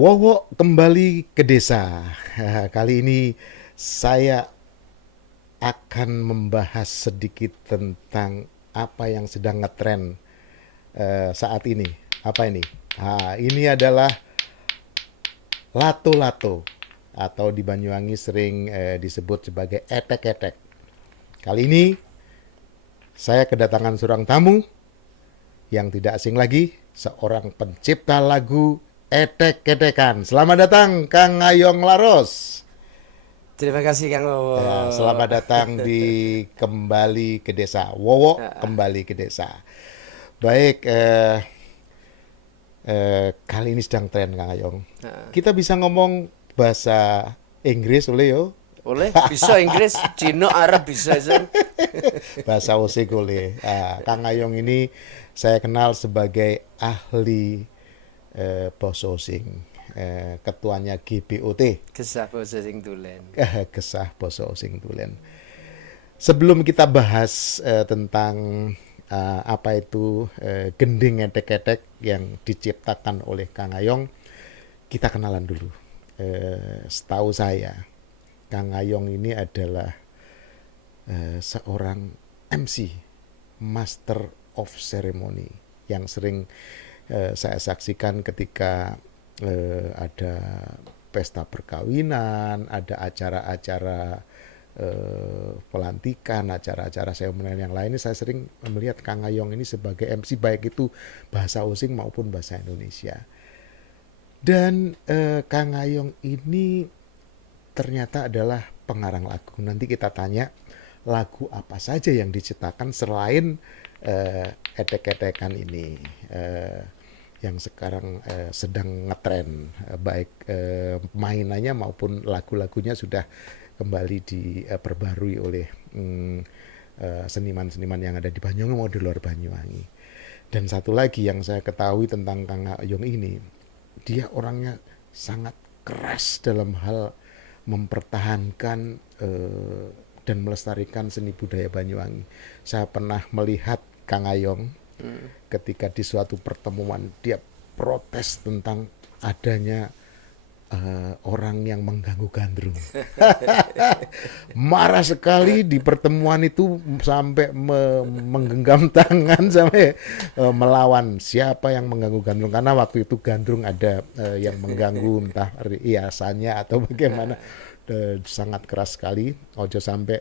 Wowo kembali ke desa. Kali ini saya akan membahas sedikit tentang apa yang sedang ngetren saat ini. Apa ini? Ini adalah lato-lato atau di Banyuwangi sering disebut sebagai etek-etek. Kali ini saya kedatangan seorang tamu yang tidak asing lagi, seorang pencipta lagu etek-etekan. Selamat datang Kang Ayong Laros. Terima kasih Kang Wowo. Selamat datang di Kembali ke Desa. Wowo kembali ke desa. Baik, kali ini sedang tren Kang Ayong. Kita bisa ngomong bahasa Inggris oleh yo. Oleh bisa Inggris, Cina, Arab bisa Zan. Bahasa Osing oleh. Kang Ayong ini saya kenal sebagai ahli basa Osing. Ketuanya GBOT. Gesah basa sing tulen. Gesah basa Osing tulen. Sebelum kita bahas tentang apa itu gending etek-etek yang diciptakan oleh Kang Ayong, kita kenalan dulu. Setahu saya Kang Ayong ini adalah seorang MC, Master of Ceremony, yang sering saya saksikan ketika ada pesta perkawinan, ada acara-acara pelantikan, acara-acara seremonial yang lain. Saya sering melihat Kang Ayong ini sebagai MC, baik itu bahasa Osing maupun bahasa Indonesia. Dan Kang Ayong ini ternyata adalah pengarang lagu. Nanti kita tanya lagu apa saja yang diciptakan selain etek-etekan ini yang sekarang sedang ngetren, baik mainannya maupun lagu-lagunya sudah kembali diperbarui oleh seniman-seniman yang ada di Banyuwangi maupun di luar Banyuwangi. Dan satu lagi yang saya ketahui tentang Kang Ayong ini, dia orangnya sangat keras dalam hal mempertahankan dan melestarikan seni budaya Banyuwangi. Saya pernah melihat Kang Ayong ketika di suatu pertemuan dia protes tentang adanya orang yang mengganggu gandrung. Marah sekali di pertemuan itu sampai menggenggam tangan sampai melawan siapa yang mengganggu gandrung, karena waktu itu gandrung ada yang mengganggu entah hiasannya atau bagaimana. Sangat keras sekali. Ojo sampai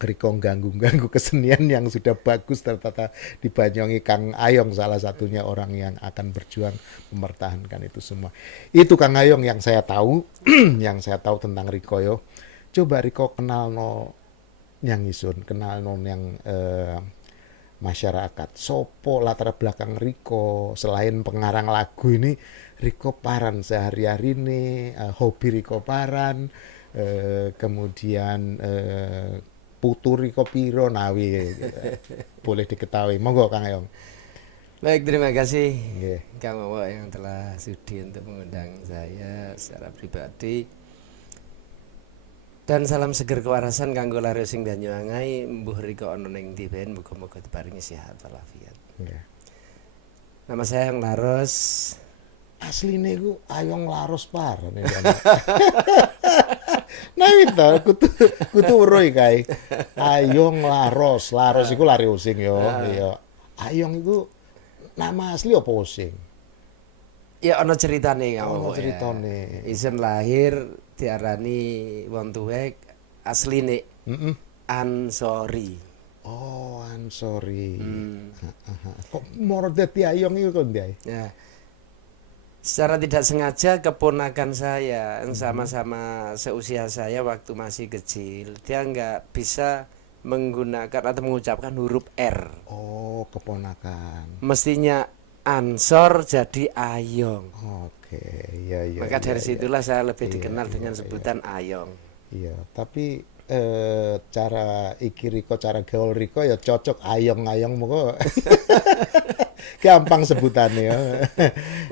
Riko ganggu kesenian yang sudah bagus tertata di Banyuwangi. Kang Ayong salah satunya orang yang akan berjuang mempertahankan itu semua. Itu Kang Ayong yang saya tahu, yang saya tahu tentang Riko yo. Coba Riko kenal no yang isun, kenal no yang masyarakat. Sopo latar belakang Riko selain pengarang lagu ini. Riko Paran sehari-hari ini, hobi Riko Paran, kemudian putu Riko Piro nawi, boleh diketahui. Monggo Kang Ayong. Baik, terima kasih Yeah. Kang Wowo yang telah sudi untuk mengundang saya secara pribadi. Dan salam seger kewarasan kanggo lare sing Banyuwangi, mbuh riko ana ning ndi ben muga-muga diparingi sehat walafiat. Yeah. Nama saya Ayong Laros. Asline ku Ayong Laros Paran. Nah itu kutu uroi kai. Ayong Laros, Laros iku lari Osing yo. Iya. Ayong itu nama asli apa Osing? Ya ana ceritane Kang Ono Wowo. ceritane. Isin lahir diarani wong tuwek asline Ansori. Oh, Ansori. Kok moro dadi Ayong iku kok ndi? Ya. Secara tidak sengaja keponakan saya yang sama-sama seusia saya waktu masih kecil, dia nggak bisa menggunakan atau mengucapkan huruf R. Oh, keponakan. Mestinya Ansor jadi Ayong. Oke, iya. Maka dari situlah saya lebih Iya, dikenal iya, dengan iya. sebutan Ayong. Iya, tapi cara iki Riko, cara gaul Riko ya cocok Ayong-ayong moko. Gampang sebutannya ya.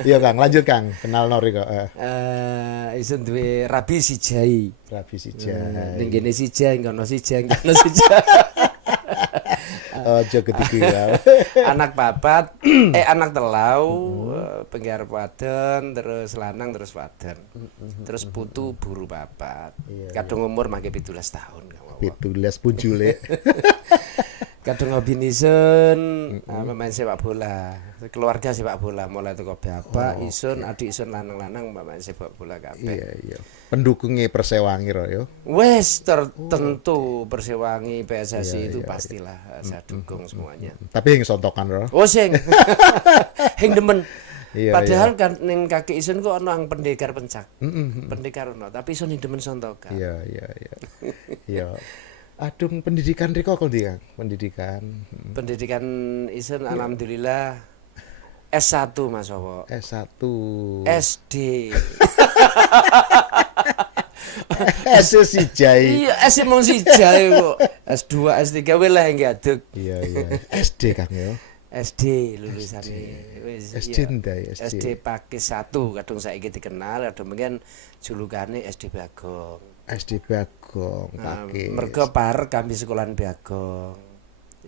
Iya Kang, lanjut Kang. Kenal no Riko. Isun duwe rabi sijai. Rabi Sijai. Ning kene sijai, ngono sijai, ngono sijai. Aja ketika. Anak papat, anak telau, penggar wadon, terus lanang terus wadon. Terus putu buru papat. Iya, Kadung umur mangke 17 tahun kamu. 17 punjule. Kadung hobi nisun, pemain sepak bola. Keluarga sepak bola mulai teko bapak, isun, adik isun lanang-lanang pemain sepak bola kabeh. Iya, iya. Pendukungnya Persewangi ro yo. Wes tertentu Persewangi PSSI Iya, itu iya, pastilah saya dukung semuanya. Tapi yang sontokan ro. Oh sing. Hing demen. Iya, Padahal kan ning kaki isun kok ana ang pendekar pencak. Mm-mm. Pendekar ono, tapi isun hing demen sontokan. Iya, iya, iya. Iya. Aduh, pendidikan riko kok ndi, Kang? Pendidikan. Pendidikan isun alhamdulillah S1 Mas Wowo. S1. SD. S sijai. Iya, S mung sijai kok. S2, S3 wae lah enggak aduk. Iya, iya. SD Kang yo. SD lulusane wis SD ndai, SD. SD Pakis 1 kadung saiki dikenal kadung mungkin julukane SD Bagong. SD Bagong, Pakis. Mergo parek kambi sekolahan Bagong.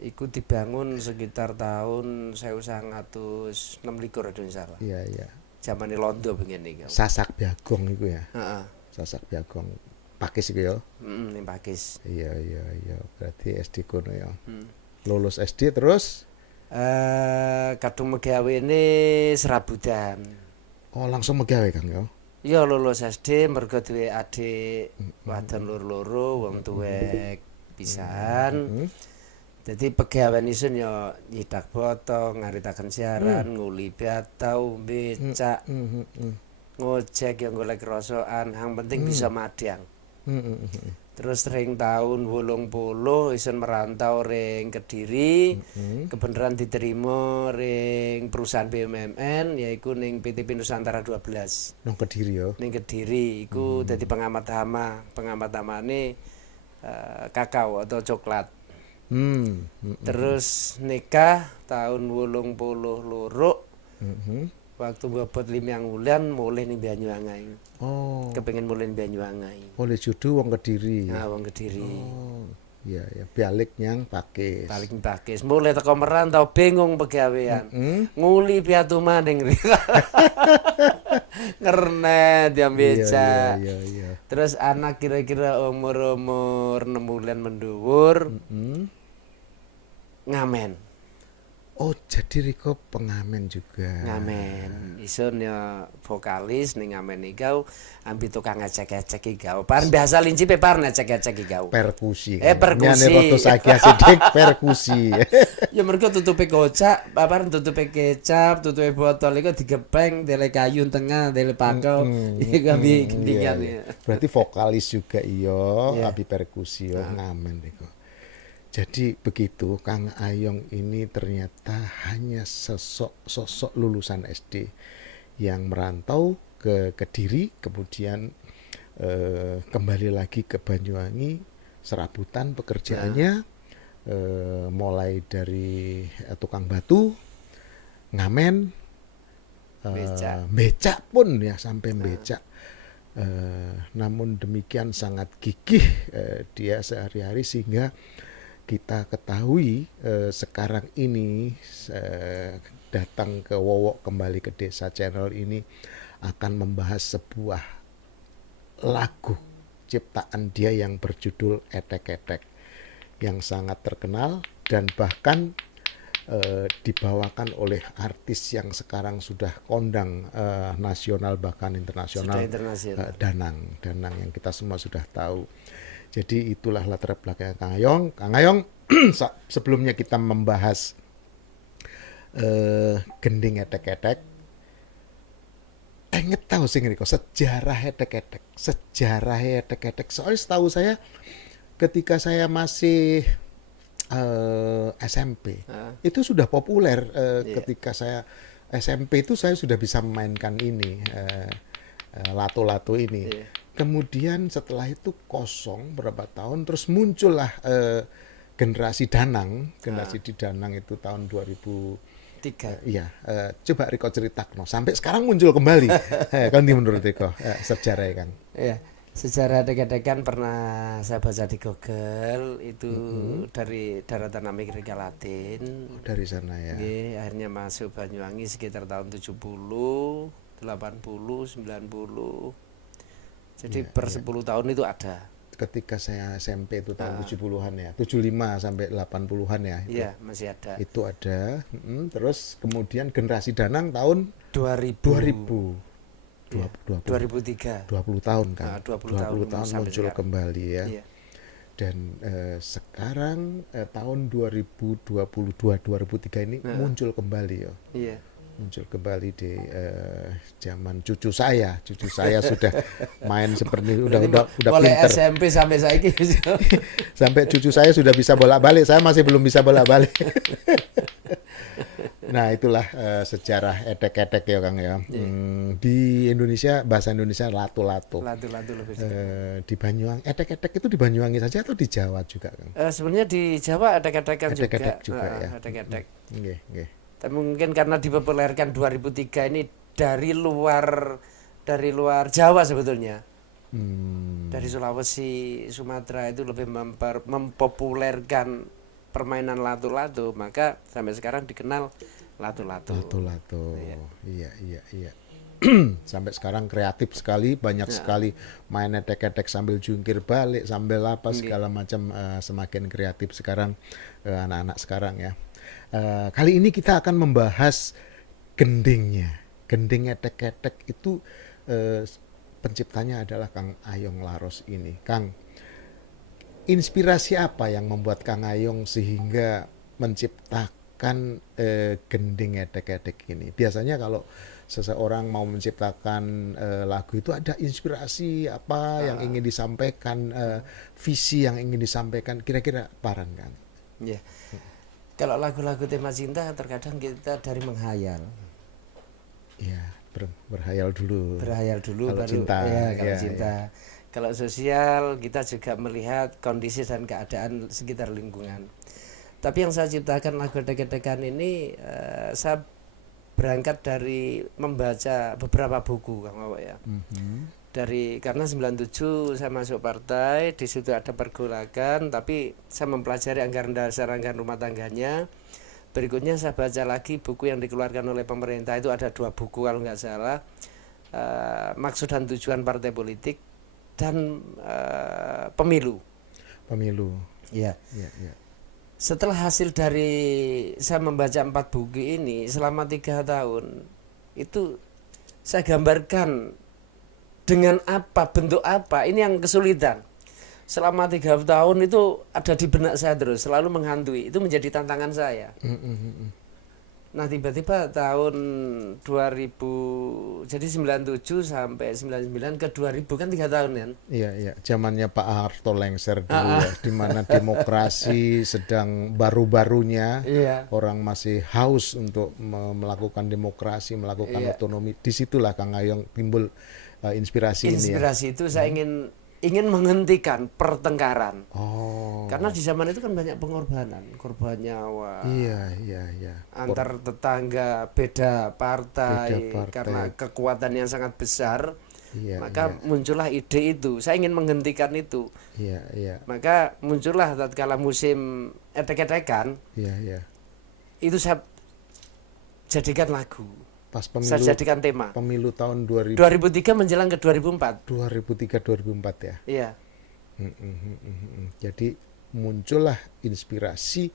Iku dibangun sekitar tahun 1926 ada salah. Iya, iya. Zamane Londo bengen iki. Sasak Bagong iku ya. Heeh. Sasak Bagong. Pakis iku ya. Ning Pakis. Iya, iya, iya. Berarti SD kono ya. Lulus SD terus Kadung megawene serabutan. oh langsung megawe Kang ya. Ya lulus SD mergo duwe adik wadon loro-loro wong tuwek pisan. Jadi pegawean isun ya nyidak boto, ngaritaken siaran, nguli batau, becak, ngojek yang golek rosokan, yang penting bisa madang. Terus ring tahun 80 isun merantau ring Kediri, kebenaran diterima ring perusahaan BUMN yaiku ning PT Pin Nusantara 12. Nang Kediri ya. Ning Kediri iku dadi pengamat hama. Pengamat hamane kakao atau coklat. Terus nikah tahun 82. Waktu bobot 5 wulan mulih ning Banyuwangi. Oh. Kepengin mulih ning Banyuwangi. Oleh judu wong Kediri. Nah, wong Kediri. Oh. Iya, ya. Balik nyang Pakis. Balik Pakis. Mulai teko merantau bingung pegawean. Nguli piatu maning. Ngernet ya beca. Iya, iya. Terus anak kira-kira umur 6 bulan mendhuwur. Ngamen. Oh, jadi Riko pengamen juga. Ngamen. Isun ya vokalis ning ngamen iki ambi tukang ngecek-ngecek iki gawe. Par biasa lincipe par ngecek-ngecek iki gawe. Perkusi. Perkusi. Nyane roto saiki asidik perkusi. Ya mergo tutupe kocak, papar tutupe kecap, tutupe botol iku digepeng dele kayu tengah, dele pakel. Iku ambi gendingan ya. Berarti vokalis juga iya, Iya. abi perkusi yo ngamen Riko. Jadi begitu Kang Ayong ini ternyata hanya sosok lulusan SD yang merantau ke Kediri, kemudian kembali lagi ke Banyuwangi, serabutan pekerjaannya, mulai dari tukang batu, ngamen, becak pun ya sampai becak. Namun demikian sangat gigih dia sehari-hari sehingga kita ketahui sekarang ini datang ke Wowok kembali ke Desa Channel ini akan membahas sebuah lagu ciptaan dia yang berjudul Etek-Etek yang sangat terkenal dan bahkan dibawakan oleh artis yang sekarang sudah kondang nasional bahkan internasional, Danang yang kita semua sudah tahu. Jadi itulah latar belakang Kang Ayong. Kang Ayong, sebelumnya kita membahas gending etek-etek. Pengen tahu sih Riko sejarah etek-etek. Soalnya setahu saya ketika saya masih SMP itu sudah populer. Ketika saya SMP itu saya sudah bisa memainkan ini lato-lato ini. Kemudian setelah itu kosong berapa tahun, terus muncullah generasi Danang di Danang itu tahun 2003. Iya, coba Riko ceritakan. Sampai sekarang muncul kembali. Kan menurut Riko sejarahnya Kang. Iya. Sejarah dek-dekan pernah saya baca di Google itu dari daratan Amerika Latin. Oh, dari sana ya. Nggih, akhirnya masuk Banyuwangi sekitar tahun 70, 80, 90. Jadi per 10 tahun itu ada. Ketika saya SMP itu tahun 70-an ya, 75 sampai 80-an ya. Iya, masih ada. Itu ada. Terus kemudian generasi Danang tahun 2000. 2000. 2003. 20 tahun kan. 20 tahun sampai muncul sekarang. kembali ya. Iya. Dan sekarang tahun 2022 2003 ini muncul kembali ya. Iya. Muncul kembali di zaman cucu saya sudah main seperti udah mulai pinter. SMP sampai saiki. Sampai cucu saya sudah bisa bolak-balik, saya masih belum bisa bolak-balik. Nah, itulah sejarah edek-edek ya Kang ya. Di Indonesia, bahasa Indonesia lato-lato. Lato-lato lebih Di Banyuwangi, edek-edek itu di Banyuwangi saja atau di Jawa juga Kang? sebenarnya di Jawa ada edek-edekan juga. Edek-edek juga ya. Edek-edek. Nggih, nggih. Tapi mungkin karena dipopulerkan 2003 ini dari luar Jawa sebetulnya. Dari Sulawesi, Sumatera itu lebih mempopulerkan permainan lato-lato, maka sampai sekarang dikenal lato-lato. Lato-lato. Iya. Sampai sekarang kreatif sekali, banyak sekali main edek-edek sambil jungkir balik, sambil apa segala macam, semakin kreatif sekarang anak-anak sekarang ya. Kali ini kita akan membahas gendingnya. Gending edek-edek itu penciptanya adalah Kang Ayong Laros ini. Kang, inspirasi apa yang membuat Kang Ayong sehingga menciptakan gending edek-edek ini? Biasanya kalau seseorang mau menciptakan lagu itu ada inspirasi apa yang ingin disampaikan, visi yang ingin disampaikan, kira-kira parang Kang? Ya. Kalau lagu-lagu tema cinta terkadang kita dari menghayal. Ya, berhayal dulu. Berhayal dulu kalau baru cinta, kalau ya, cinta. ya. Kalau sosial kita juga melihat kondisi dan keadaan sekitar lingkungan. Tapi yang saya ciptakan lagu edek-edekan ini saya berangkat dari membaca beberapa buku Kang Wawa ya. Karena 97 saya masuk partai, di situ ada pergolakan, tapi saya mempelajari anggaran dasar, anggaran rumah tangganya. Berikutnya saya baca lagi buku yang dikeluarkan oleh pemerintah, itu ada 2 buku kalau nggak salah, maksud dan tujuan partai politik dan pemilu. Ya. Setelah hasil dari saya membaca 4 buku ini selama 3 tahun, itu saya gambarkan dengan apa, bentuk apa, ini yang kesulitan. Selama 3 tahun itu ada di benak saya terus, selalu menghantui. Itu menjadi tantangan saya. Nah, tiba-tiba tahun 2000, jadi 97 sampai 99 ke 2000 kan 3 tahun kan? Iya. Zamannya Pak Harto lengser dulu ya, di mana demokrasi sedang baru-barunya, orang masih haus untuk melakukan demokrasi, melakukan otonomi. Disitulah Kang Ayong timbul inspirasi ini ya. Inspirasi itu saya ingin menghentikan pertengkaran. Karena di zaman itu kan banyak pengorbanan, korban nyawa. Iya. Antar tetangga, beda partai, karena kekuatan yang sangat besar. Maka muncullah ide itu. Saya ingin menghentikan itu. Iya. Maka muncullah tatkala musim edek-edekan. Iya. Itu saya jadikan lagu. Pas pemilu, saya jadikan tema. Pemilu tahun 2003 menjelang ke 2004. 2003-2004 ya. Iya. Jadi muncullah inspirasi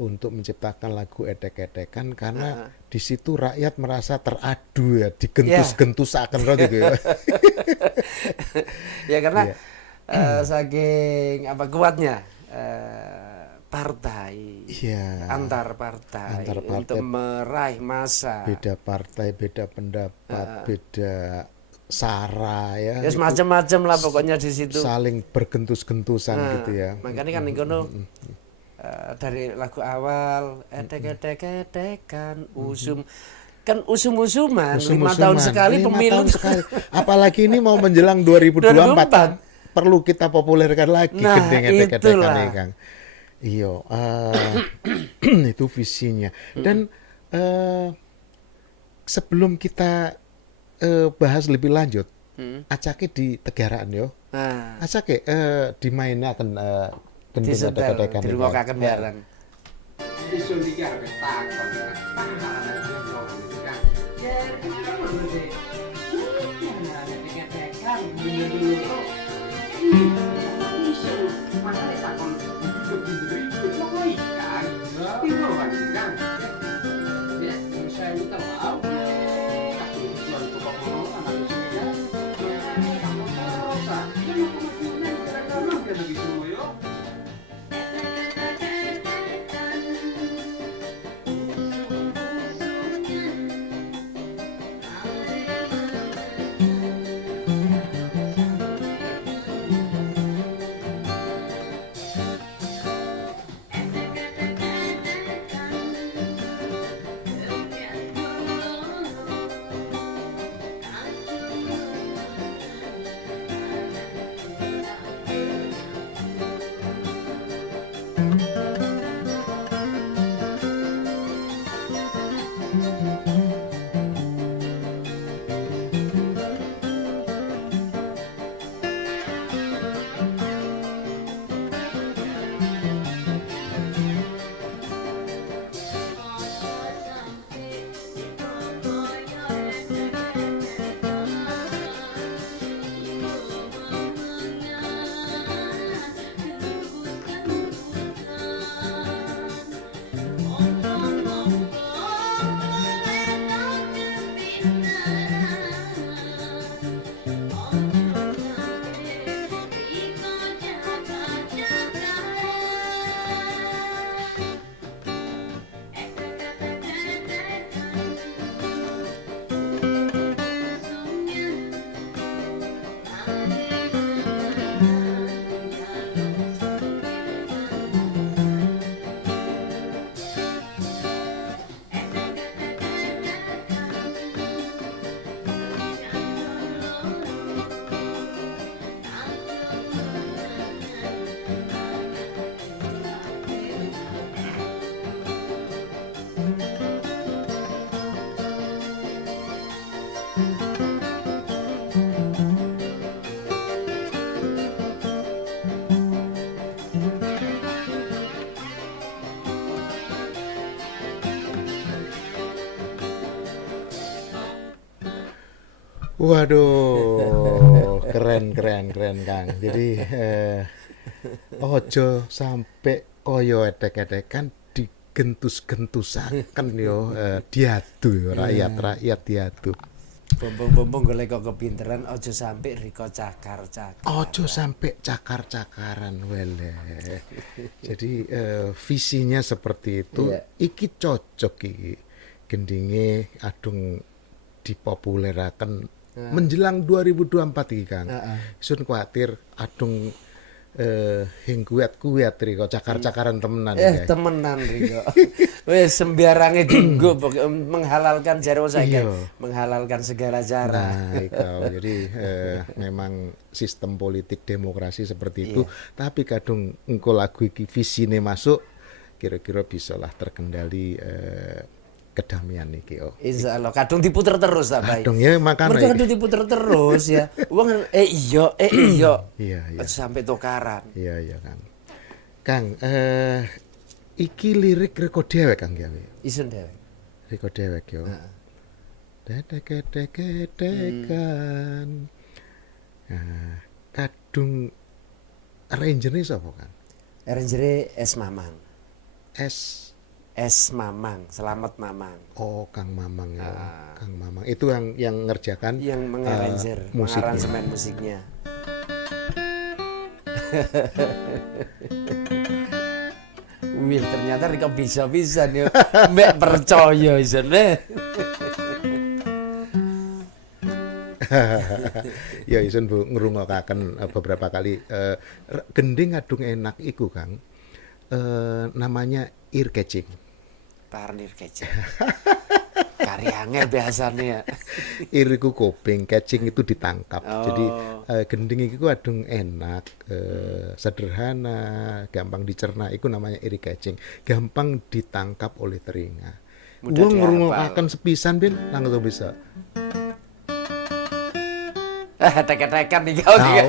untuk menciptakan lagu edek-edekan karena di situ rakyat merasa teradu ya, digentus-gentusaken gitu ya. Ya karena saking kuatnya partai, antar partai untuk meraih massa. Beda partai, beda pendapat, beda sara ya. Ya semacam-macam lah pokoknya di situ. Saling bergentus-gentusan gitu ya. Makanya kan ngono dari lagu awal edek-edekan kan usum-usuman 5 tahun sekali pemilu. Apalagi ini mau menjelang 2024 perlu kita populerkan lagi gendeng edek-edekan ini Kang. Iya, itu visinya. Dan sebelum kita bahas lebih lanjut, acake di Tegaraan yo. Nah, Asake dimainnya akan gending disetel, adek-adekan iki. dirungokaken bareng. Isu iki arep takon. Paharan iki kok gitu kan. Ya, apa sih? Ya, deket-dekat dulu. Isu, makanya takon ribut-ribut kok ikan. Iku kan kan. Ya, saya minta maaf. Kasih tujuan kok ngono anak istrinya. Kamu terus ah. Ya mau kemana kira-kira kan lagi semua yo. Waduh, keren Kang. Jadi ojo sampai koyo edek-edekan digentus-gentusaken yo diadu rakyat diadu. Bombong-bombong golek kok kepinteran aja sampai riko cakar-cakar. Ojo sampai cakar-cakaran wele. Jadi visinya seperti itu. Iya. Iki cocok iki gendinge adung dipopuleraken menjelang 2024 iki Kang. Sun kuatir adung hing kuat-kuat riko cakar-cakaran temenan ya. Temenan riko. Wis sembiarange dienggo pokoke menghalalkan jare saiki. Iya. Menghalalkan segala cara. Nah, itu. Jadi memang sistem politik demokrasi seperti itu. Tapi kadung engko lagu iki visine masuk, kira-kira bisa lah terkendali kedamaian iki. Insyaallah kadung diputer terus tak bae. Kadung ya makane. Mergo kadung diputer terus ya. Wong iya. Iya. Aja sampai tukaran. Iya Kang. Kang, iki lirik reko dewek Kang gawe. Isun dhewe. Reko dewek yo. Dedek-dedekan. Nah, kadung arrangernya sapa Kang? Arranger Es Mamang. Es Mamang, Selamat Mamang. Oh, Kang Mamang ya. Kang Mamang. Itu yang ngerjakan Yang mengarranger, musiknya. mengaransemen musiknya. Wih, ternyata Rika bisa-bisa nih. Mbak percaya isan. Ya isun Bu ngrungokaken beberapa kali gending adung enak iku Kang. Namanya ear catching. Parnir kece. Karya angel biasanya ya. Ear iku kuping, catching itu ditangkap. Oh. Jadi gending iku adung enak, sederhana, gampang dicerna. Iku namanya ear catching. Gampang ditangkap oleh telinga. Mudah Wong dihafal. ngrungokaken sepisan bin langsung bisa. Tek-tekan nih kau. Tahu.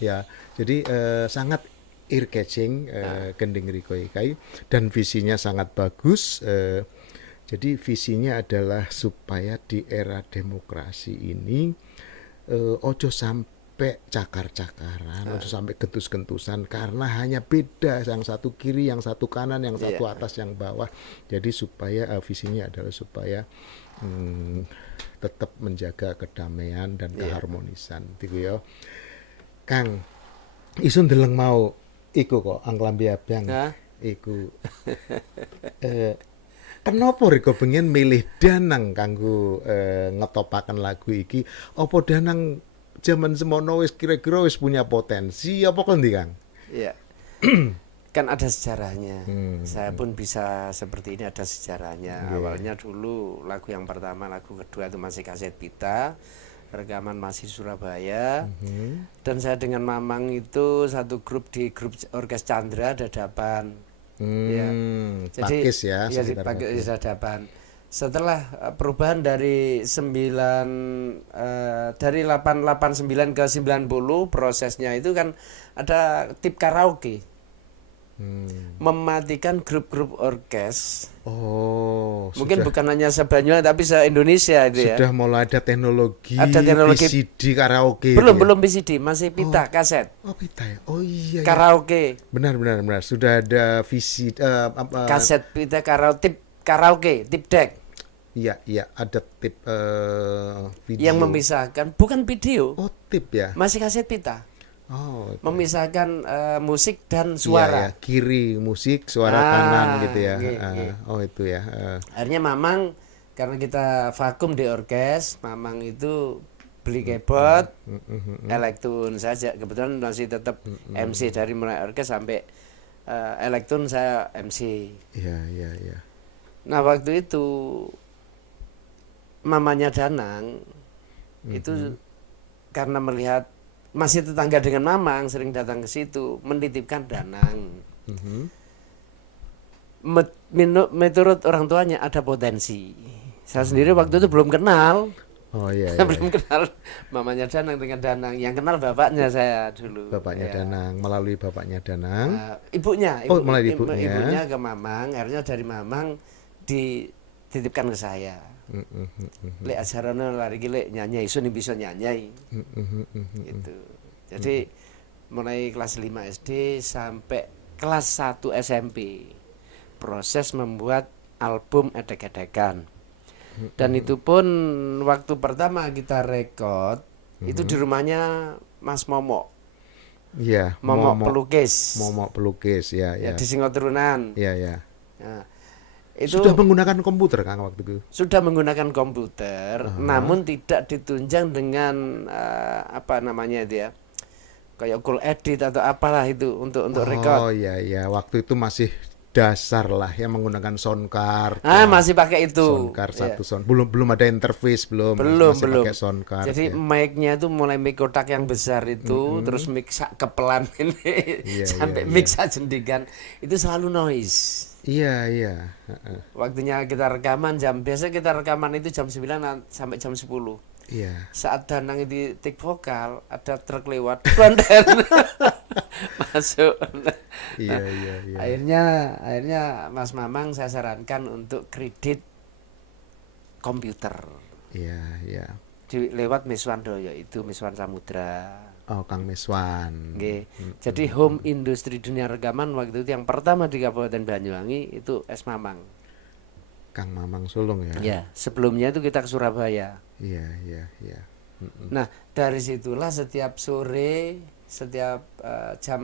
Ya, jadi sangat ear catching Gending Riko Ikai, dan visinya sangat bagus. Jadi visinya adalah supaya di era demokrasi ini ojo sampai cakar-cakaran, ojo sampai gentus-gentusan, karena hanya beda yang satu kiri, yang satu kanan, yang satu atas, yang bawah. Jadi supaya visinya adalah supaya tetap menjaga kedamaian dan keharmonisan, gitu ya. Kang, isun deleng mau iku kok angklambi abang. Hah? Iku. Kenapa Riko pengen milih Danang kanggo ngetopaken lagu iki? Apa Danang zaman semono wis kira-kira wis punya potensi apa kok ndi, Kang? Iya. Kan ada sejarahnya. Saya pun bisa seperti ini, ada sejarahnya. Awalnya dulu lagu yang pertama, lagu kedua itu masih kaset pita. Rekaman masih Surabaya, dan saya dengan Mamang itu satu grup di grup Orkes Chandra Dadapan. Ya. Jadi Pakis ya, ya sekitar Pakis Pakis. Dadapan. Setelah perubahan dari 889 ke 90, prosesnya itu kan ada tip karaoke. Mematikan grup-grup orkes. Oh, Mungkin sudah, bukan hanya se-Banyuwangi tapi se-Indonesia itu ya. sudah mulai ada teknologi, VCD karaoke. Belum itu ya? belum VCD, masih pita kaset. Oh, pita ya. Oh iya. Karaoke. Benar. Sudah ada VCD Kaset pita karaoke, tip deck. Iya, ada tip video. Yang memisahkan bukan video. Oh, tip ya. Masih kaset pita. Oh, Memisahkan musik dan iya, suara. ya. Kiri musik, suara kanan gitu ya. Iya. Oh, itu ya. Akhirnya Mamang, karena kita vakum di orkes, Mamang itu beli keyboard, Elektron saja. Kebetulan masih tetap MC dari mulai orkes sampai Elektron saya MC. Iya. Nah waktu itu mamanya Danang itu karena melihat masih tetangga dengan Mamang, sering datang ke situ, menitipkan Danang. Menurut orang tuanya ada potensi. Saya sendiri waktu itu belum kenal. Oh iya. Belum kenal mamanya Danang dengan Danang. Yang kenal bapaknya saya dulu. Bapaknya Ya. Danang, melalui bapaknya Danang. Ibunya, melalui ibunya. Ibunya ke Mamang, akhirnya dari Mamang dititipkan ke saya. Lek ajarane lari lek nyanyi iso bisa nyanyi. Gitu. Jadi mulai kelas 5 SD sampai kelas 1 SMP proses membuat album edek-edekan. Dan itu pun waktu pertama kita rekod itu di rumahnya Mas Momo. Iya, Momok pelukis. Momok pelukis, ya. Di Singoturunan. Iya. Nah, itu Sudah menggunakan komputer Kang waktu itu? sudah menggunakan komputer, namun tidak ditunjang dengan apa namanya itu ya, kayak Cool Edit atau apalah itu untuk record. Oh iya, waktu itu masih dasar lah ya, menggunakan soundcard. Masih pakai itu. Soundcard satu sound. Belum ada interface, Belum. Masih pakai soundcard. Jadi mic-nya itu mulai mic kotak yang besar itu, terus mic kepelan ini sampai mic jendikan itu selalu noise. Iya. Waktunya kita rekaman biasa kita rekaman itu jam 9 sampai jam 10. Iya. Saat Danang itu tik vokal, ada truk lewat konten masuk. Iya. Akhirnya Mas Mamang saya sarankan untuk kredit komputer. Iya. Lewat Miswan Doyo itu Miswan Samudra. Oh, Kang Miswan. Nggih. Jadi home industri dunia rekaman waktu itu yang pertama di Kabupaten Banyuwangi itu S Mamang. Kang Mamang Sulung ya. Ya, sebelumnya itu kita ke Surabaya. Iya. Nah, dari situlah setiap sore, setiap jam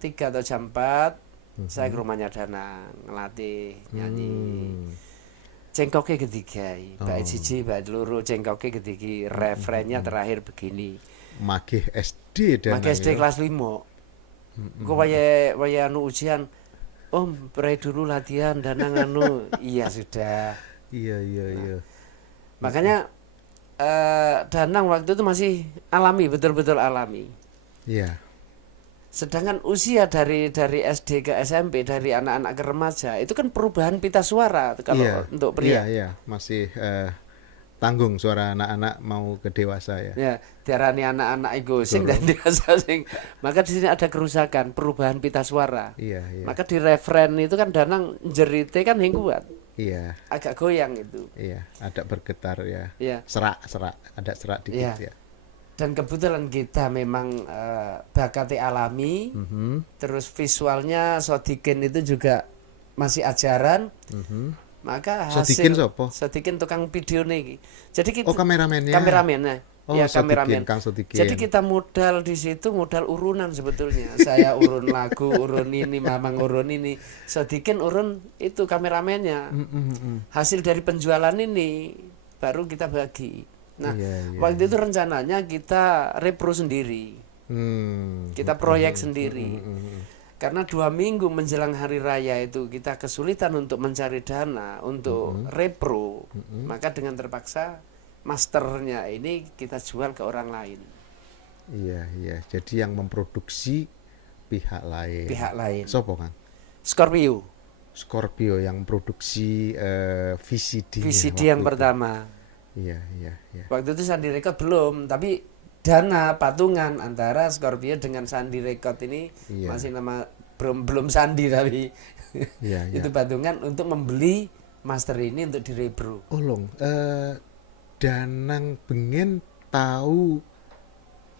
3 atau jam 4 saya ke rumahnya Danang ngelatih nyanyi. Cengkoknya ketiga, bait siji, bait loro, cengkoknya ketiga, referennya terakhir begini. Magih SD dan Magih SD kelas 5. Kok waya anu ujian, Om, berai dulu latihan Danang anu. Iya sudah. Iya. Makanya Danang waktu itu masih alami, betul-betul alami. Iya. Sedangkan usia dari SD ke SMP, dari anak-anak ke remaja itu kan perubahan pita suara kalau Iya, untuk iya, pria. iya, masih tanggung suara anak-anak mau ke dewasa ya. Ya, diarani anak-anak iku sing Betul. dan dewasa sing. Maka di sini ada kerusakan, perubahan pita suara. Iya, iya, Maka di referen itu kan Danang jerite kan yang kuat, iya, agak goyang itu. iya, ada bergetar ya. Ya. Serak, ada serak dikit Iya. ya. Dan kebetulan kita memang bakatnya alami, Mhm, terus visualnya Sodikin itu juga masih ajaran, mhm. maka Sodikin hasil sopo? Sodikin tukang video nih. Jadi kita Oh, kameramennya. kameramennya. Oh, Ya, Sodikin, kameramen. Kang Sodikin. Jadi kita modal di situ modal urunan sebetulnya. Saya urun lagu, urun ini, Mamang urun ini. Sodikin urun itu kameramennya. Hasil dari penjualan ini baru kita bagi. Nah, Iya, iya, waktu itu rencananya kita repro sendiri. Kita proyek sendiri. Karena 2 minggu menjelang hari raya itu kita kesulitan untuk mencari dana untuk repro. Maka dengan terpaksa masternya ini kita jual ke orang lain. Iya, iya. Jadi yang memproduksi pihak lain. Pihak lain. Sopo kan? Scorpio. Scorpio yang produksi VCD. VCD yang pertama. Iya, iya, iya. Waktu itu Sandi Record belum, tapi dana patungan antara Scorpio dengan Sandi Record ini Iya. masih nama belum Sandi tapi Iya, iya. itu patungan untuk membeli master ini untuk direbro. Olong, Danang pengen tahu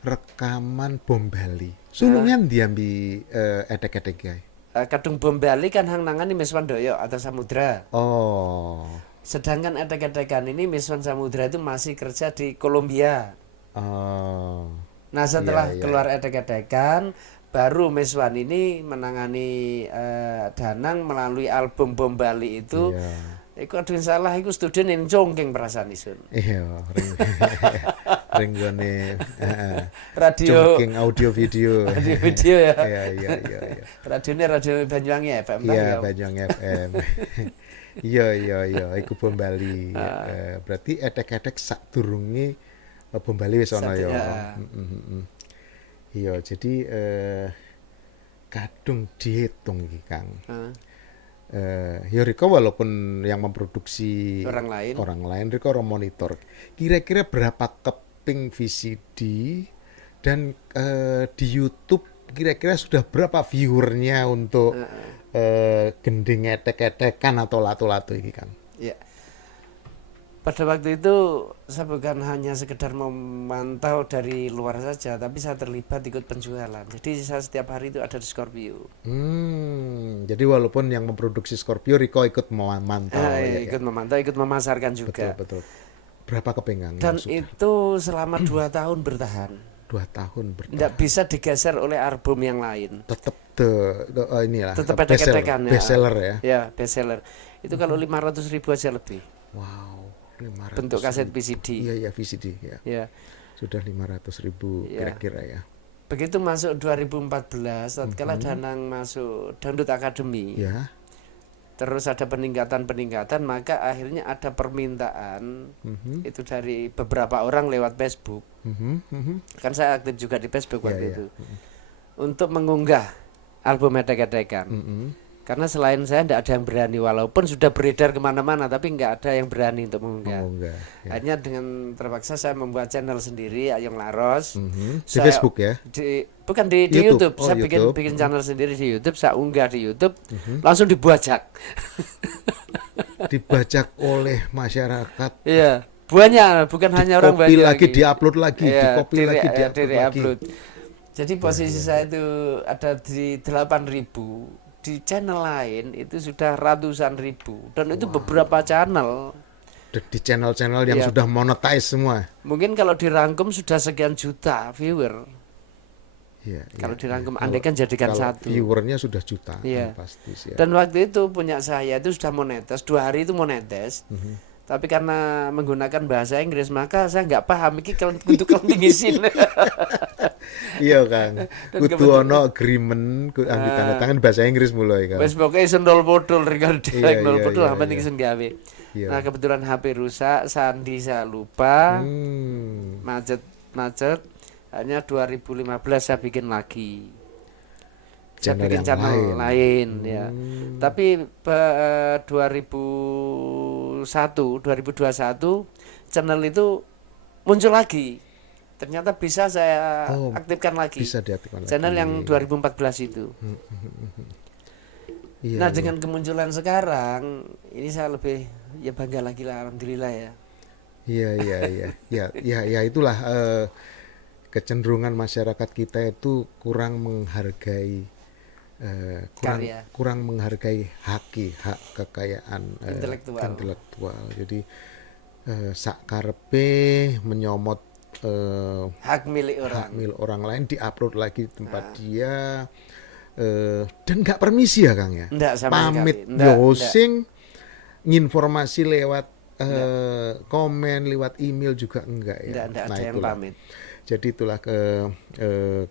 rekaman Bom Bali. Sulungan diambil edek-edek guys. Kadung Bom Bali kan hang nangani Miswan Doyo atau Samudra. Oh, Sedangkan edek-edekan ini Miswan Samudra itu masih kerja di Kolombia. oh, Nah setelah Iya, iya. keluar edek-edekan baru Miswan ini menangani Danang melalui album Bom Bali itu. iya. Iku aduh salah iku studien yang congking perasaan isun. Iya, ring gone Radio congking audio video. radio video ya. Iya, iya, iya, iya. Radionya Radio Banyuwangi FM Iya, ya. Banyuwangi FM. Iya, iya, iya, iku Bom Bali. Berarti edek-edek sadurunge Bom Bali wis ana ya. Ya. Iya, jadi kadung dihitung iki, Kang. Ya Riko walaupun yang memproduksi Orang lain. Riko orang monitor. Kira-kira berapa keping VCD dan di YouTube kira-kira sudah berapa viewernya untuk gending etek-etekan atau lato-lato ini kan? Ya. Pada waktu itu saya bukan hanya sekedar memantau dari luar saja, tapi saya terlibat ikut penjualan. Jadi saya setiap hari itu ada di Scorpio. Jadi walaupun yang memproduksi Scorpio, Riko ikut memantau. Ikut memantau, ikut memasarkan juga. Betul. Berapa kepingan? Dan itu selama 2 tahun bertahan. 2 tahun bertahan. Tidak bisa digeser oleh album yang lain. Tetap inilah. Tetap edek-edekan ya. Bestseller ya. Ya, bestseller. Itu kalau 500.000 aja lebih. Wow. 500 Bentuk kaset VCD. Iya, VCD ya. Ya. Sudah 500.000 Iya. kira-kira ya. Begitu masuk 2014, tatkala Danang masuk Dangdut Academy. Ya. Terus ada peningkatan, maka akhirnya ada permintaan itu dari beberapa orang lewat Facebook. Kan saya aktif juga di Facebook waktu itu. Untuk mengunggah album edek-edekan. Karena selain saya tidak ada yang berani, walaupun sudah beredar kemana-mana, tapi nggak ada yang berani untuk mengunggah. Ya. Akhirnya dengan terpaksa saya membuat channel sendiri, Ayong Laros. Di Saya- Facebook ya. Bukan di YouTube. YouTube. Oh, Saya YouTube. bikin channel sendiri di YouTube, saya unggah di YouTube, langsung dibajak. Dibajak oleh masyarakat. Iya, banyak, bukan hanya orang Copy banyak lagi, diupload lagi, Iya, di-copy lagi, di-upload lagi. upload. Jadi posisi saya itu ada di 8.000. Di channel lain itu sudah ratusan ribu. Dan itu beberapa channel. Di channel-channel yang Iya. sudah monetize semua. Mungkin kalau dirangkum sudah sekian juta viewer. Iya, Kalau iya, dirangkum, iya. andai kan jadikan Kalau satu. viewernya sudah juta, Iya. pasti sih. Ya. Dan waktu itu punya saya itu sudah monetes, 2 hari itu monetes. Tapi karena menggunakan bahasa Inggris, maka saya nggak paham iki untuk kelingisin. Iya Kang, kudu kebetulan- ono agreement, ambil tanda tangan bahasa Inggris mulai kan. Wes pokoke sendol bodol rekan Iya, nol iya, bodol iya, aman iya. iki sing gawe. Iya. Nah, kebetulan HP rusak, sandi saya lupa, Hmm. macet. Hanya 2015 saya bikin lagi. saya channel bikin yang channel lain ya. Hmm. Tapi 2021 channel itu muncul lagi. Ternyata bisa saya Oh, aktifkan lagi. bisa diaktifkan lagi. Channel yang 2014 itu. Iya, Nah, iya. dengan kemunculan sekarang ini saya lebih ya bangga lagi lah, alhamdulillah ya. Iya, iya, iya. Ya, itulah kecenderungan masyarakat kita itu kurang menghargai Karya. kurang menghargai hak kekayaan Intelektual. Jadi sak karepe menyomot Hak milik hak orang. milik orang lain, diupload lagi di tempat dia, dan nggak permisi ya Kang ya, Enggak sama pamit sekali. Enggak. yosing nginformasi lewat komen, lewat email juga enggak ya. Enggak Nah, ada yang itulah. pamit. Jadi itulah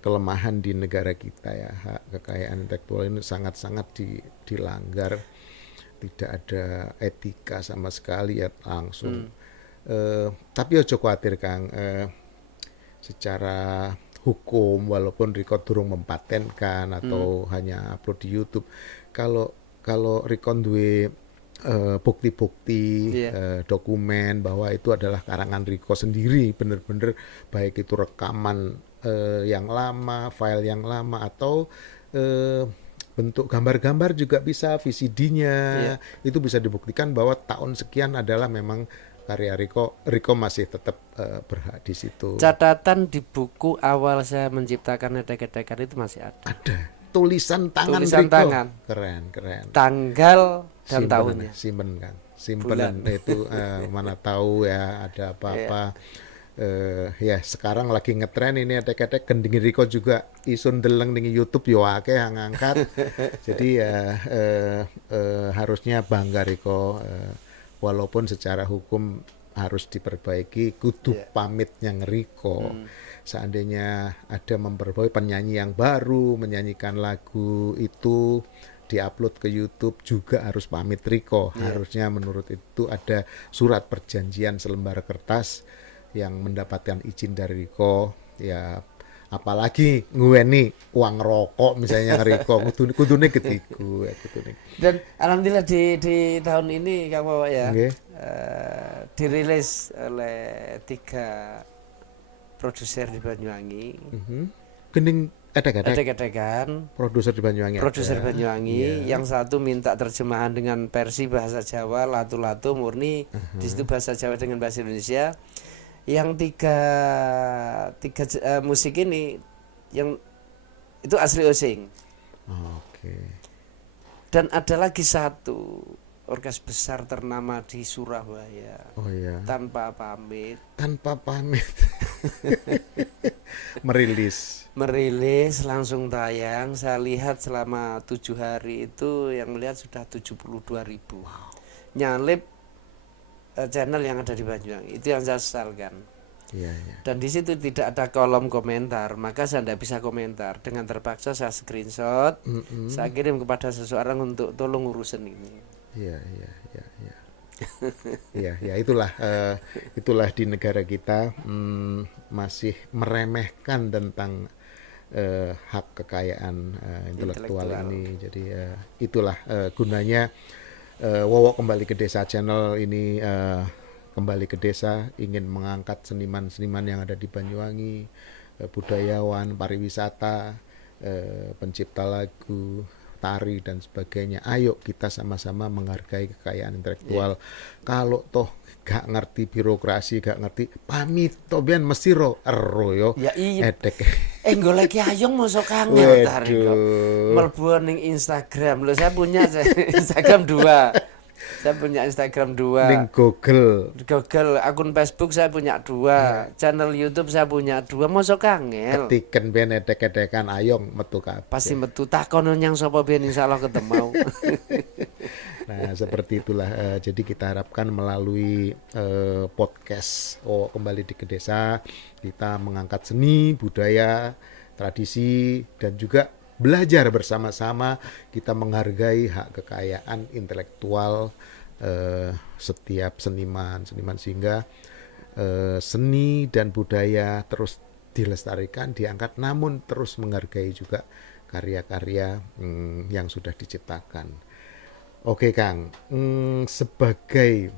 kelemahan di negara kita ya, hak kekayaan intelektual ini sangat-sangat dilanggar, tidak ada etika sama sekali ya langsung. Tapi ojo khawatir Kang, secara hukum walaupun Riko durung mempatenkan atau hanya upload di YouTube, kalau Riko duwe bukti-bukti, Iya. dokumen bahwa itu adalah karangan Riko sendiri, bener-bener baik itu rekaman yang lama, file yang lama, atau bentuk gambar-gambar juga bisa, VCD-nya, Iya. itu bisa dibuktikan bahwa tahun sekian adalah memang karya Riko masih tetap berhak di situ. Catatan di buku awal saya menciptakan edek-edekan itu masih ada. Ada tulisan tangan Tulisan Riko. tangan. Keren. Tanggal dan Simpen, tahunnya. simpen Kang. Bulan. Simpen itu mana tahu ya ada apa-apa. Ya sekarang lagi ngetren ini edek-edek gending Riko juga isun deleng ning YouTube yo akeh yang ngangkat. Jadi ya harusnya bangga Riko, walaupun secara hukum harus diperbaiki, kudu pamitnya Riko. Seandainya ada memperbaiki penyanyi yang baru menyanyikan lagu itu diupload ke YouTube juga harus pamit Riko. Harusnya menurut itu ada surat perjanjian selembar kertas yang mendapatkan izin dari Riko. Ya apalagi nguweni uang rokok misalnya Riko, kudune ketiku ya kudune. Dan alhamdulillah di tahun ini Kang Wawa ya, Nggih. dirilis oleh 3 produser di Banyuwangi. Gending edek-edek Edek-edekan produser di Banyuwangi. produser ada. Banyuwangi, yang satu minta terjemahan dengan versi bahasa Jawa, latu-latu murni, di situ bahasa Jawa dengan bahasa Indonesia. Yang tiga musik ini yang itu asli Osing. Oke. Dan ada lagi satu orkes besar ternama di Surabaya, Oh iya. tanpa pamit Tanpa pamit merilis. langsung tayang. Saya lihat selama 7 hari itu yang melihat sudah 72.000. Nyalip channel yang ada di Banyuwangi. Itu yang saya sesalkan. Iya, iya. Dan di situ tidak ada kolom komentar, maka saya tidak bisa komentar. Dengan terpaksa saya screenshot, saya kirim kepada seseorang untuk tolong urusan ini. Iya. Ya itulah di negara kita masih meremehkan tentang hak kekayaan intelektual ini. Jadi itulah gunanya Wowo Kembali ke Desa channel ini, kembali ke desa, ingin mengangkat seniman-seniman yang ada di Banyuwangi, budayawan, pariwisata, pencipta lagu, tari dan sebagainya. Ayo kita sama-sama menghargai kekayaan intelektual. Kalau toh gak ngerti birokrasi, gak ngerti pamit toh biyen mesti ero yo. Ya iya. Edek. Golek ayong mosok kangen Waduh. tari kok. Mlebu ning Instagram. Loh, saya punya Instagram 2. Saya punya Instagram 2. Ning Google. Google, akun Facebook saya punya 2. Channel YouTube saya punya 2. Mosok kangen. Ketiken ben edek-edekan ayong metu kabeh. Pasti metu takon nyang sapa ben insyaallah ketemu. Nah, seperti itulah. Jadi kita harapkan melalui podcast Kembali ke Desa, kita mengangkat seni, budaya, tradisi, dan juga belajar bersama-sama kita menghargai hak kekayaan intelektual setiap seniman sehingga seni dan budaya terus dilestarikan, diangkat, namun terus menghargai juga karya-karya yang sudah diciptakan. Oke Kang, sebagai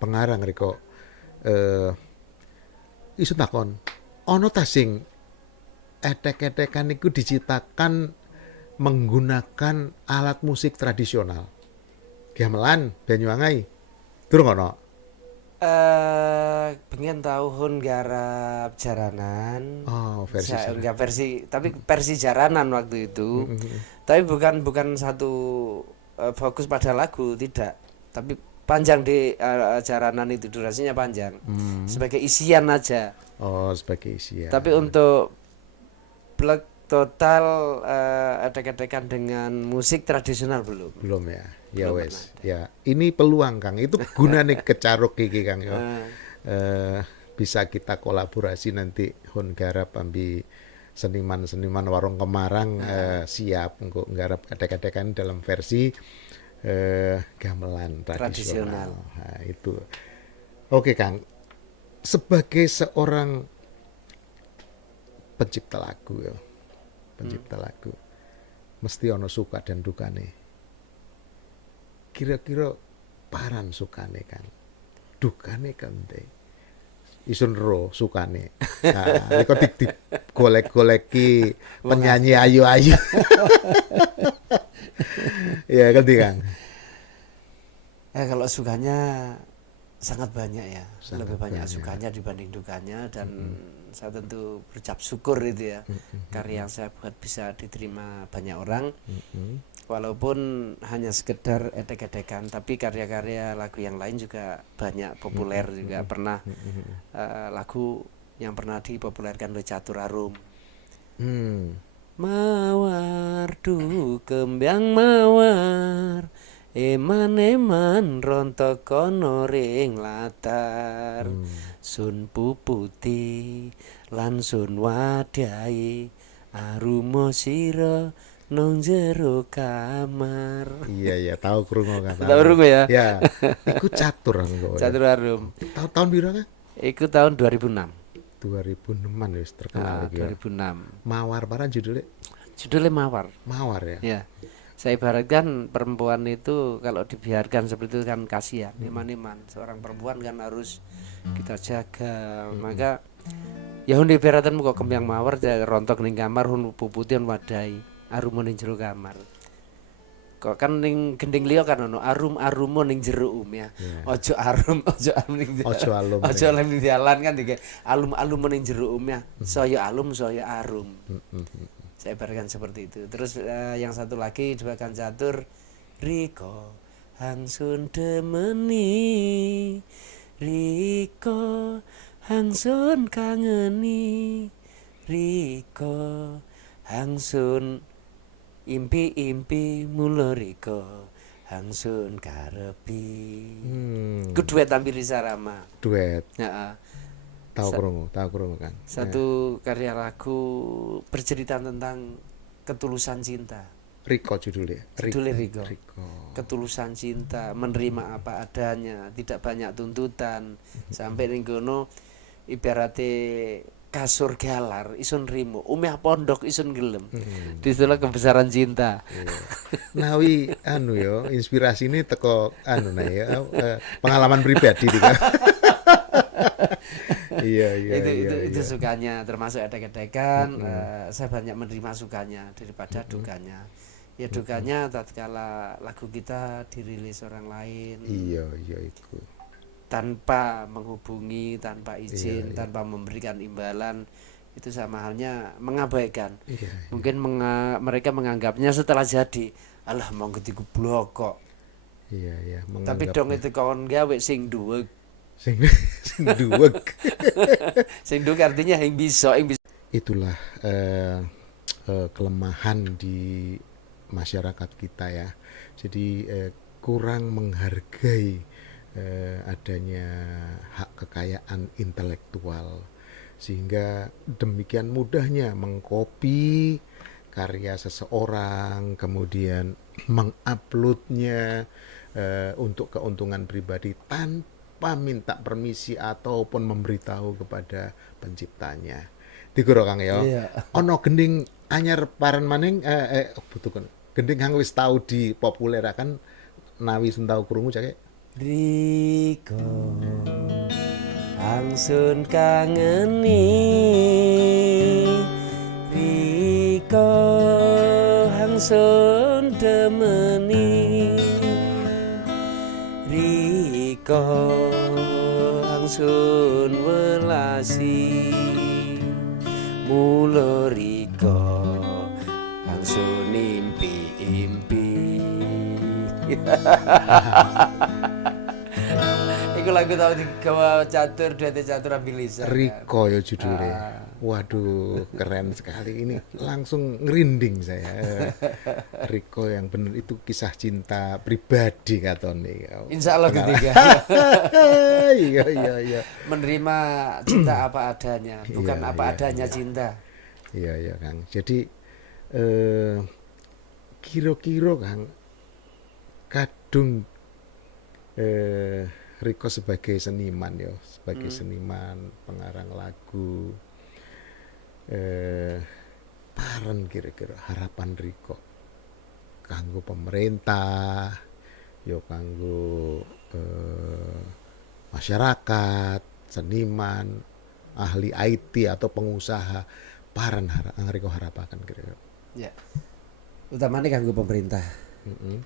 pengarang Riko, isu takon, ono ta sing etek-etekan itu diciptakan menggunakan alat musik tradisional. Gamelan, Banyuwangi, durung ono. Pengen tahu Hun garap jaranan. Oh, versi Saya sana. enggak tapi versi jaranan waktu itu. Tapi bukan satu fokus pada lagu, tidak. Tapi panjang di jaranan itu, durasinya panjang. Sebagai isian aja. Oh, sebagai isian. Tapi untuk plek total etek-etekan dengan musik tradisional belum. Belum ya. Ya Belum wes. Ya, ini peluang Kang. Itu gunane kecaruk iki Kang yo. Bisa kita kolaborasi nanti Hun garap ambi seniman-seniman warung Kemarang siap untuk nggarap etek-etekan dalam versi gamelan tradisional. Nah, itu. Oke Kang. Sebagai seorang pencipta lagu ya. Pencipta lagu. Mesti ono suka dan dukane. Kira-kira paran sukane Kang. Dukane kante. Isun ro sukane. Nah, ini kok golek-goleki penyanyi ayu-ayu. Ya, ganti Kang. Kalau sukanya sangat banyak ya, Sangat lebih banyak banyak. sukanya dibanding dukanya, dan saya tentu berucap syukur itu ya, karya yang saya buat bisa diterima banyak orang, walaupun hanya sekedar etek-etekan, tapi karya-karya lagu yang lain juga banyak populer juga. Pernah lagu yang pernah dipopulerkan oleh Catur Arum, mawar du kembang mawar, eman-eman rontok kono ring latar, sun puputi lan sun wadai, arumo sira nang jero kamar. Iya, tahu krungu kan. Tahu krungu ya? Ya, iku catur aku. Catur Arum. Tahun piro Kang? Iku tahun 2006. 2006 wis terkenal iki. 2006. Mawar paran judulnya. Judulnya Mawar. Mawar ya. Ya. Saya ibaratkan perempuan itu kalau dibiarkan seperti itu kan kasihan, iman-iman. Seorang perempuan kan harus kita jaga. Maka ya hun ibaratan kok kembang mawar rontok ning kamar, hun puputian wadai, arum ning jero kamar. Kok kan ning gending liya kan ono arum-arumo ning jero ya. Ojo arum ning Ojo alum. Ojo alum ning dalan kan dike alum-alum ning jero ya. Saya alum, saya arum. Saya ibaratkan seperti itu. Terus yang satu lagi dibawakan Catur, Riko hangsun demeni, Riko hangsun kangeni, Riko hangsun impi-impi mula Riko hangsun karepi. Ku duet tampil Sarama. Duet. Heeh. Tahu krungu Kang. Satu karya lagu bercerita tentang ketulusan cinta. Riko judulnya. Judulnya Riko. Riko. Ketulusan cinta, menerima apa adanya, tidak banyak tuntutan. Sampai ning kono ibaratnya kasur galar isun rimo, umeh pondok isun gelem. Disitulah kebesaran cinta. Nawi anu yo, inspirasi ini teko anu nah ya, pengalaman pribadi di Kang. Iya. Itu sukanya, termasuk etek-etekan. Saya banyak menerima sukanya daripada dukanya. Ya dukanya tatkala lagu kita dirilis orang lain. Iya itu. Tanpa menghubungi, tanpa izin, tanpa memberikan imbalan, itu sama halnya mengabaikan. Mungkin mereka menganggapnya setelah jadi, alah mau ketiku blok kok. Iya. Tapi dong itu kawan gawe sing duwek. Sing duwek. Sing duwek artinya yang bisa. Itulah kelemahan di masyarakat kita ya. Jadi kurang menghargai adanya hak kekayaan intelektual, sehingga demikian mudahnya mengcopy karya seseorang, kemudian menguploadnya untuk keuntungan pribadi tanpa minta permisi ataupun memberitahu kepada penciptanya. Digoro Kang ya. Ono gending anyar paran maning butuh kan gending kang wis tau dipopuleraken nawi sun tau krungu cake Riko angsun kangeni Riko angsun demeni Riko angsun welasi mula Riko angsun impi-impi. Iku lagu tau digawa catur duete catur Abilisa. Riko ya judulnya. Waduh, keren sekali ini. Langsung ngerinding saya. Riko yang bener itu kisah cinta pribadi katone. Insya Allah ketiga. Iya iya. Menerima cinta apa adanya, bukan Iya, apa iya, adanya cinta. Iya Kang. Jadi kira-kira Kang kadung Riko sebagai seniman ya, sebagai seniman pengarang lagu paren kira-kira harapan Riko kanggo pemerintah ya kanggo masyarakat, seniman, ahli IT atau pengusaha paren Riko harapaken kira-kira. Ya. Utamanya kanggo pemerintah Heeh.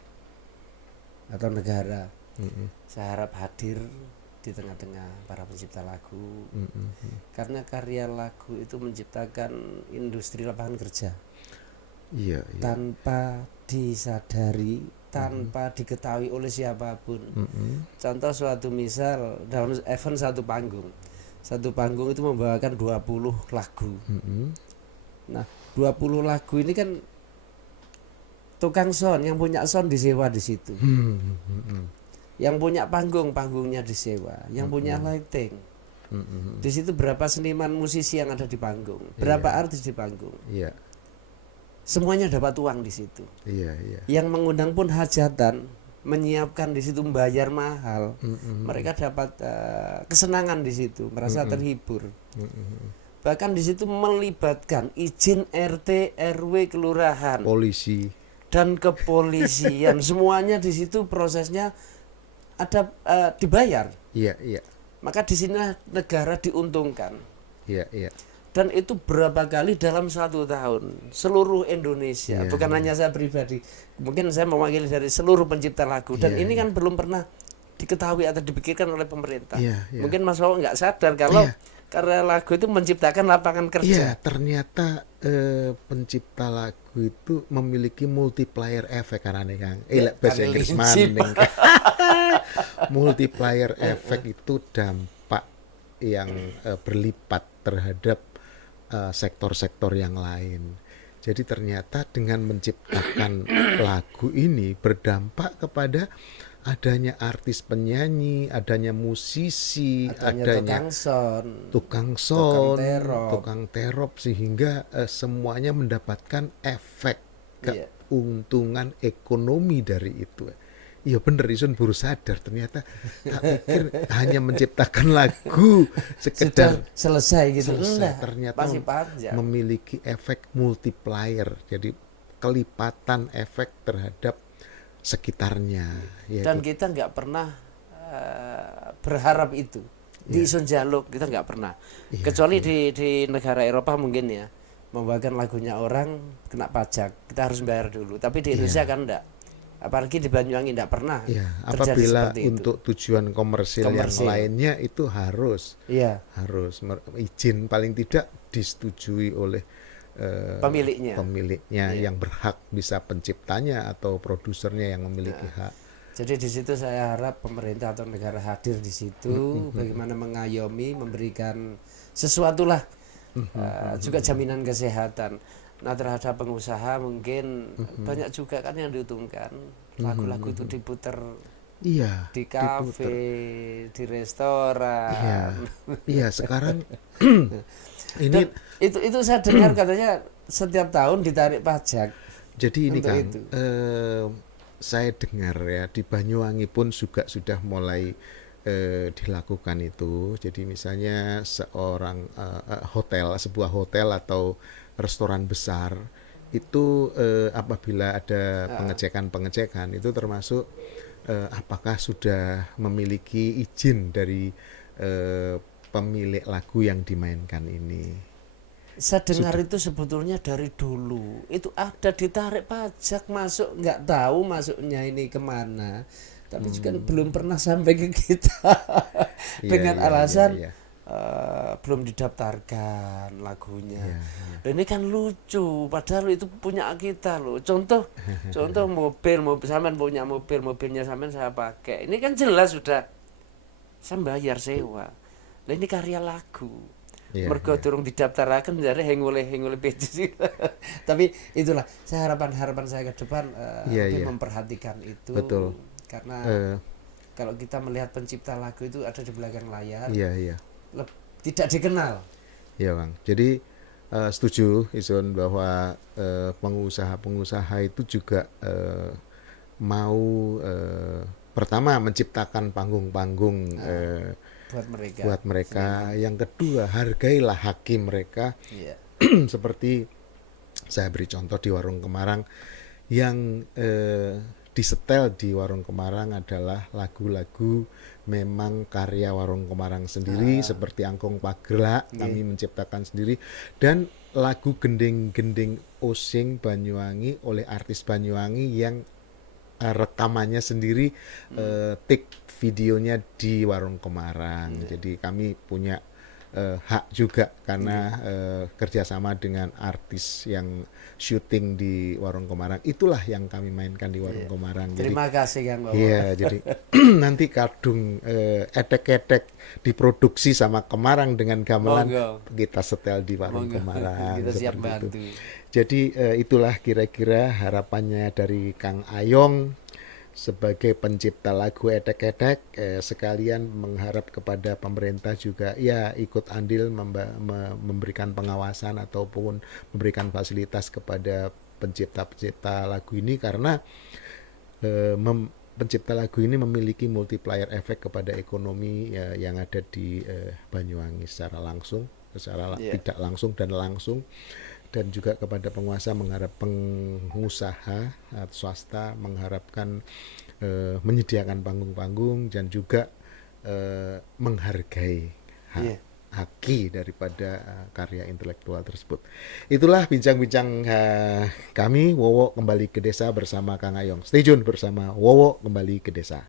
atau negara. Heeh. Saya harap hadir di tengah-tengah para pencipta lagu. Heeh. Karena karya lagu itu menciptakan industri lapangan kerja. Iya. Tanpa disadari, tanpa diketahui oleh siapapun. Contoh suatu misal dalam event satu panggung itu membawakan 20 lagu. Nah 20 lagu ini kan tukang sound yang punya sound disewa di situ, yang punya panggungnya disewa, yang punya lighting. Di situ berapa seniman musisi yang ada di panggung, berapa artis di panggung. Iya. Semuanya dapat uang di situ. Iya. Yang mengundang pun hajatan, menyiapkan di situ membayar mahal. Mereka dapat kesenangan di situ, merasa terhibur. Bahkan di situ melibatkan izin RT, RW, kelurahan, Polisi. dan kepolisian. Semuanya di situ prosesnya ada dibayar. Iya. Maka di sinilah negara diuntungkan. Iya. Dan itu berapa kali dalam 1 tahun seluruh Indonesia, Iya, bukan hanya saya pribadi. Mungkin saya mewakili dari seluruh pencipta lagu. Dan ini kan belum pernah diketahui atau dipikirkan oleh pemerintah. Iya. Mungkin Mas Wawo nggak sadar kalau karena lagu itu menciptakan lapangan Iya, kerja. ternyata pencipta lagu itu memiliki multiplier efek karena nih Kang. Ya, Bahasa Inggris kelinci, maning. Multiplier efek itu dampak yang berlipat terhadap sektor-sektor yang lain. Jadi ternyata dengan menciptakan lagu ini berdampak kepada adanya artis penyanyi, adanya musisi, adanya tukang sound, tukang terop sehingga semuanya mendapatkan efek keuntungan ekonomi dari itu. Iya bener Isun baru sadar ternyata tak pikir hanya menciptakan lagu sekedar selesai gitu. Ternyata memiliki efek multiplier, jadi kelipatan efek terhadap sekitarnya. Dan kita nggak pernah berharap itu di Isun Jaluk, kita nggak pernah. Kecuali di negara Eropa mungkin ya, membawakan lagunya orang kena pajak, kita harus bayar dulu. Tapi di Indonesia kan enggak. Apalagi di Banyuwangi tidak pernah terjadi apabila seperti untuk itu. Tujuan komersil yang lainnya itu harus izin paling tidak disetujui oleh pemiliknya yang berhak, bisa penciptanya atau produsernya yang memiliki hak. Jadi di situ saya harap pemerintah atau negara hadir di situ, bagaimana mengayomi, memberikan sesuatu lah, juga jaminan kesehatan. Nah terhadap pengusaha mungkin banyak juga kan yang diuntungkan, lagu-lagu itu diputer di kafe, di restoran. Iya sekarang ini dan itu saya dengar katanya setiap tahun ditarik pajak. Jadi ini kan saya dengar ya di Banyuwangi pun juga sudah mulai dilakukan itu. Jadi misalnya sebuah hotel atau restoran besar itu apabila ada pengecekan-pengecekan itu termasuk apakah sudah memiliki izin dari pemilik lagu yang dimainkan ini. Saya dengar itu sebetulnya dari dulu itu ada ditarik pajak masuk, nggak tahu masuknya ini kemana, tapi juga belum pernah sampai ke kita dengan alasan belum didaftarkan lagunya. Dan ini kan lucu, padahal itu punya kita loh. Contoh mobil sampean punya mobilnya sampean saya pakai. Ini kan jelas sudah saya bayar sewa. Lah ini karya lagu. Mergo durung didaftarkan jadi hengole pedes. Tapi itulah saya harapan saya ke depan lebih memperhatikan itu. Betul. Karena kalau kita melihat pencipta lagu itu ada di belakang layar. Tidak dikenal. Iya, Bang. Jadi setuju Ison bahwa pengusaha-pengusaha itu juga mau pertama menciptakan panggung-panggung buat mereka. Yang kedua, hargailah hakim mereka. Seperti saya beri contoh di Warung Kemarang, yang disetel di Warung Kemarang adalah lagu-lagu memang karya Warung Kemarang sendiri, seperti Angkong Pagelak kami menciptakan sendiri, dan lagu Gending-Gending Osing Banyuwangi oleh artis Banyuwangi yang rekamannya sendiri, take videonya di Warung Kemarang. Jadi kami punya hak juga karena kerjasama dengan artis yang syuting di Warung Kemarang. Itulah yang kami mainkan di Warung Kemarang. Terima kasih Kang Wawo. Iya, jadi nanti kadung etek-etek diproduksi sama Kemarang dengan gamelan kita setel di Warung Kemarang. Kita siap bantu. Jadi itulah kira-kira harapannya dari Kang Ayong sebagai pencipta lagu etek-etek, sekalian mengharap kepada pemerintah juga ya ikut andil memberikan pengawasan ataupun memberikan fasilitas kepada pencipta-pencipta lagu ini, karena pencipta lagu ini memiliki multiplier efek kepada ekonomi yang ada di Banyuwangi secara langsung, secara tidak langsung dan langsung. Dan juga kepada penguasa pengusaha swasta mengharapkan menyediakan panggung-panggung dan juga menghargai haki daripada karya intelektual tersebut. Itulah bincang-bincang kami Wowo Kembali ke Desa bersama Kang Ayong. Stay tune bersama Wowo Kembali ke Desa.